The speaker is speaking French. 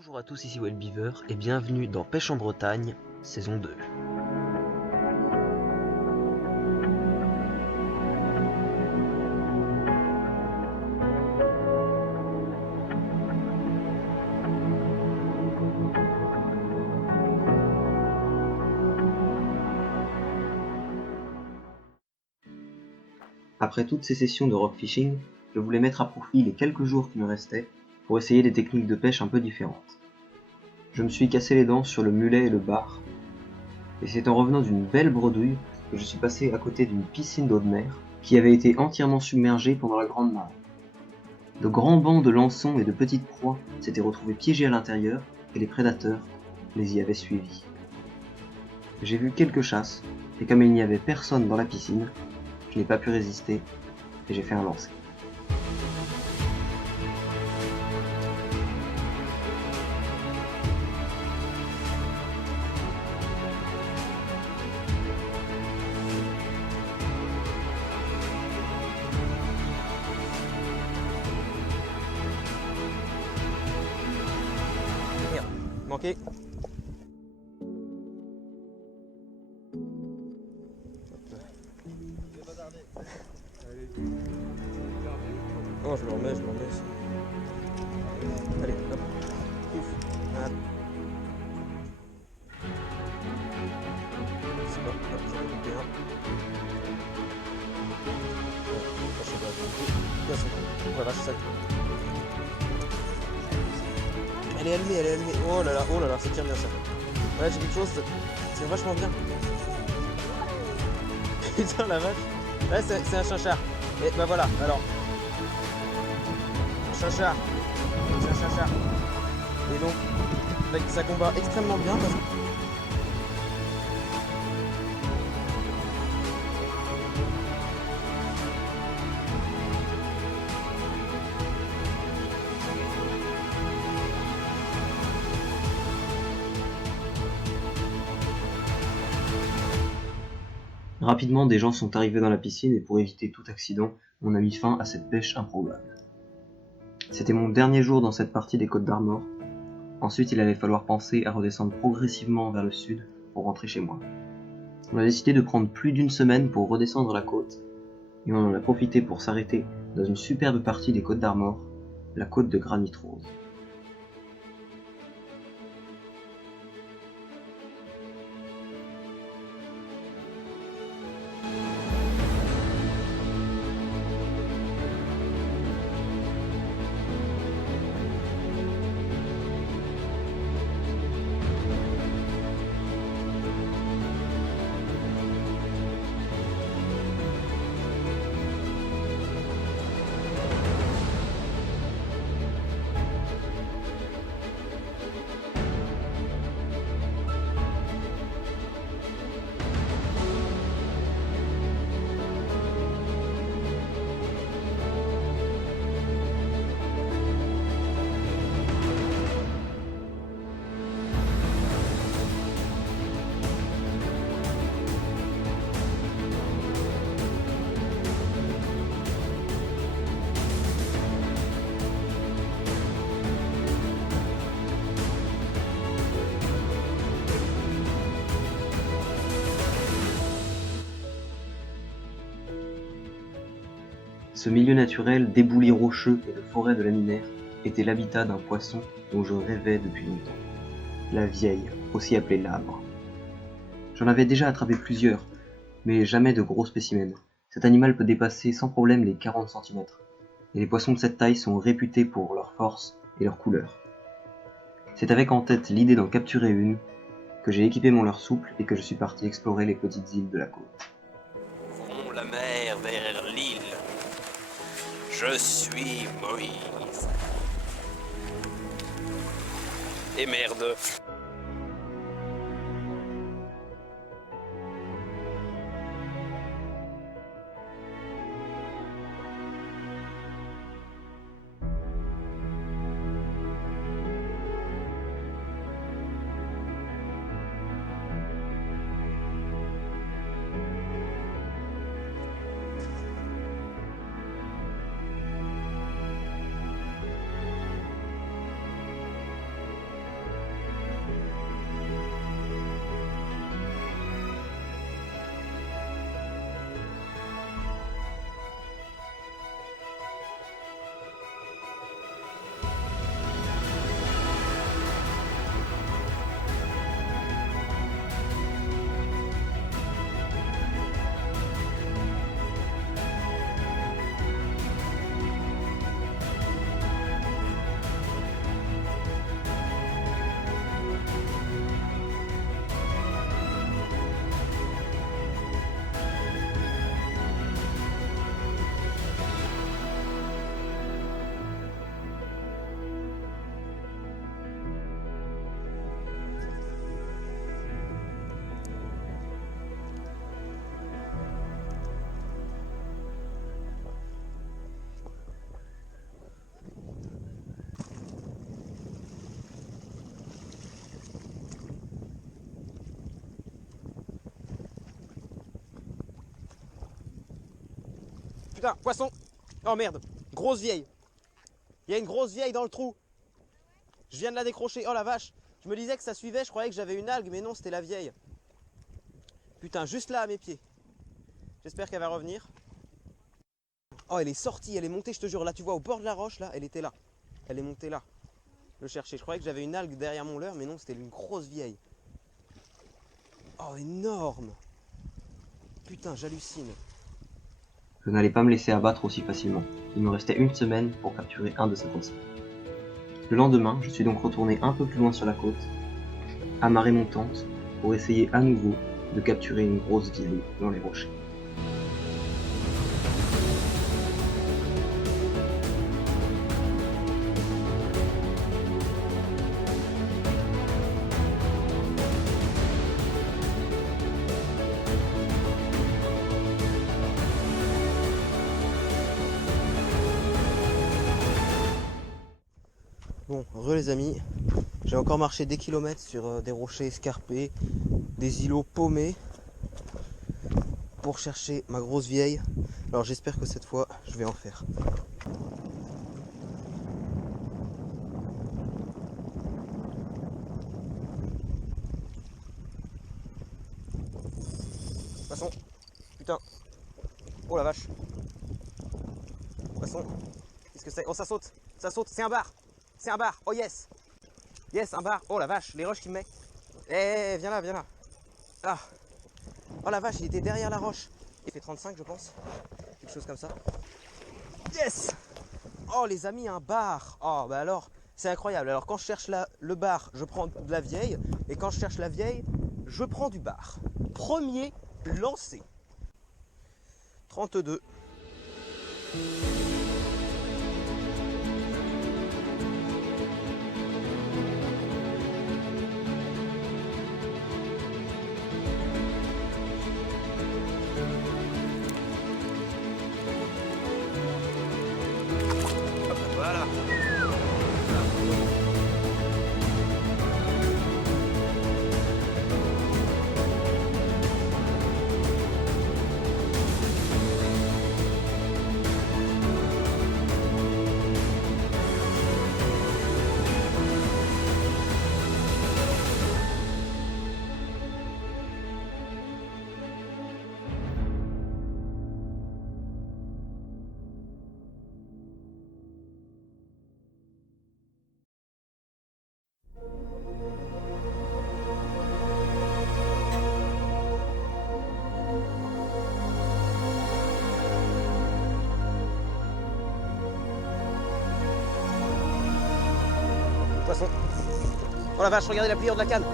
Bonjour à tous, ici Well Beaver et bienvenue dans Pêche en Bretagne, saison 2. Après toutes ces sessions de rock fishing, je voulais mettre à profit les quelques jours qui me restaient pour essayer des techniques de pêche un peu différentes. Je me suis cassé les dents sur le mulet et le bar, et c'est en revenant d'une belle bredouille que je suis passé à côté d'une piscine d'eau de mer qui avait été entièrement submergée pendant la grande marée. De grands bancs de lançons et de petites proies s'étaient retrouvés piégés à l'intérieur et les prédateurs les y avaient suivis. J'ai vu quelques chasses, et comme il n'y avait personne dans la piscine, je n'ai pas pu résister et j'ai fait un lancer. Merde, manqué. Oh, je le remets. Allez, hop. Ouf. Ah. C'est bon, hop, j'en ai coupé un. Ouais, je sais pas. Voilà, c'est ça. Elle est allumée. Oh là là, ça tire bien ça. Ouais, j'ai quelque chose, ça tire vachement bien. Putain la vache. Ouais, c'est un chinchard. Et bah voilà, alors. Chinchard. C'est un chinchard. Et donc, ça combat extrêmement bien parce que... Rapidement, des gens sont arrivés dans la piscine et pour éviter tout accident, on a mis fin à cette pêche improbable. C'était mon dernier jour dans cette partie des Côtes d'Armor. Ensuite, il allait falloir penser à redescendre progressivement vers le sud pour rentrer chez moi. On a décidé de prendre plus d'une semaine pour redescendre la côte et on en a profité pour s'arrêter dans une superbe partie des Côtes d'Armor, la côte de Granit Rose. Ce milieu naturel d'éboulis rocheux et de forêts de laminaires était l'habitat d'un poisson dont je rêvais depuis longtemps. La vieille, aussi appelée labre. J'en avais déjà attrapé plusieurs, mais jamais de gros spécimens. Cet animal peut dépasser sans problème les 40 cm, et les poissons de cette taille sont réputés pour leur force et leur couleur. C'est avec en tête l'idée d'en capturer une que j'ai équipé mon leurre souple et que je suis parti explorer les petites îles de la côte. Ouvrons la mer vers l'île. Je suis Moïse. Et merde. Putain, poisson. Oh merde, grosse vieille. Il y a une grosse vieille dans le trou. Je viens de la décrocher. Oh la vache. Je me disais que ça suivait, je croyais que j'avais une algue, mais non, c'était la vieille. Putain, juste là à mes pieds. J'espère qu'elle va revenir. Oh, elle est sortie, elle est montée, je te jure. Là, tu vois, au bord de la roche, là, elle était là. Elle est montée là. Le chercher. Je croyais que j'avais une algue derrière mon leurre, mais non, c'était une grosse vieille. Oh, énorme. Putain, j'hallucine. Je n'allais pas me laisser abattre aussi facilement. Il me restait une semaine pour capturer un de ces poissons. Le lendemain, je suis donc retourné un peu plus loin sur la côte, amarré mon tente pour essayer à nouveau de capturer une grosse vieille dans les rochers. Bon, re les amis, j'ai encore marché des kilomètres sur des rochers escarpés, des îlots paumés pour chercher ma grosse vieille. Alors j'espère que cette fois je vais en faire. Poisson, putain, oh la vache. Poisson, qu'est-ce que c'est? Oh ça saute, c'est un bar. C'est un bar, oh yes. Yes, un bar, oh la vache, les roches qui me met. Eh, viens là, viens là. Ah. Oh la vache, il était derrière la roche. Il fait 35 je pense. Quelque chose comme ça. Yes. Oh les amis, un bar. Oh bah alors, c'est incroyable. Alors quand je cherche le bar, je prends de la vieille. Et quand je cherche la vieille, je prends du bar. Premier lancé. 32. Voilà. Poisson. Oh la vache, regardez la pliure de la canne.